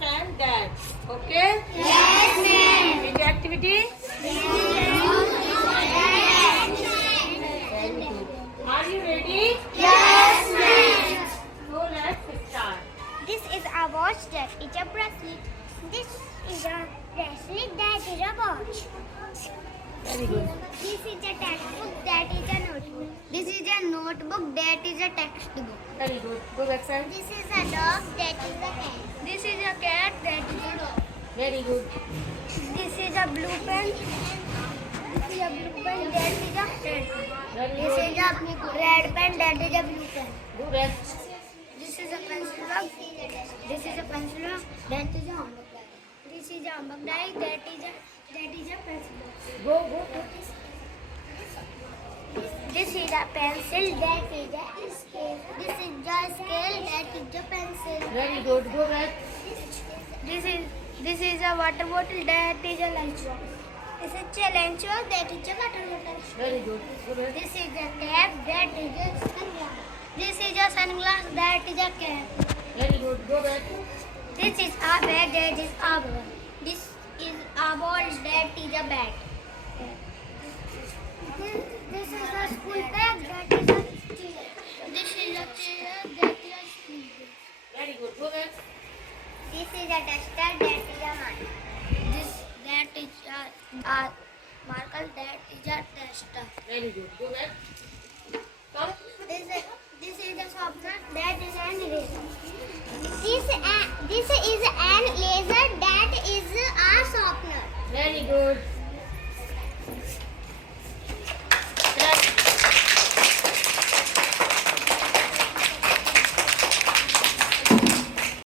this and that. Okay? Yes, ma'am. Which activity? Are you ready? Yes, ma'am. So let's start. This is a watch that is a bracelet. This is a bracelet that is a watch. Very good. This is a textbook that is a notebook. This is a notebook that is a textbook. Very good. Go back side. This is a dog that is a cat. This is a cat that is a dog. Very good. This is a blue pen. This is a blue pen that is a red pen. Very This good. is a red pen that is a blue pen. Go back. This is a pencil box. This is a pencil box. That is a homework diary. This is a homework diary. That is a pencil box. Go, go. This is a pencil. That is a scale. This is a scale. That is a pencil. Very good. Go back. This is a water bottle. That is a lunch box. This is a lunch box. That is a water bottle. Very good. Go back. This is a cap. That is a sunglass. This is a sunglass. That is a cap. Very good. Go back. This is a bag. That is a ball. This is a ball. That is a bat. This is a school bag. That is a chair. This is a chair. That is a school bag. Very good. Go back. This is a duster. That is a marker. That is a marker. That is a duster. Very good. Go back. Come. This is a sharpener. That is an eraser. This is an eraser. That is a sharpener. Very good.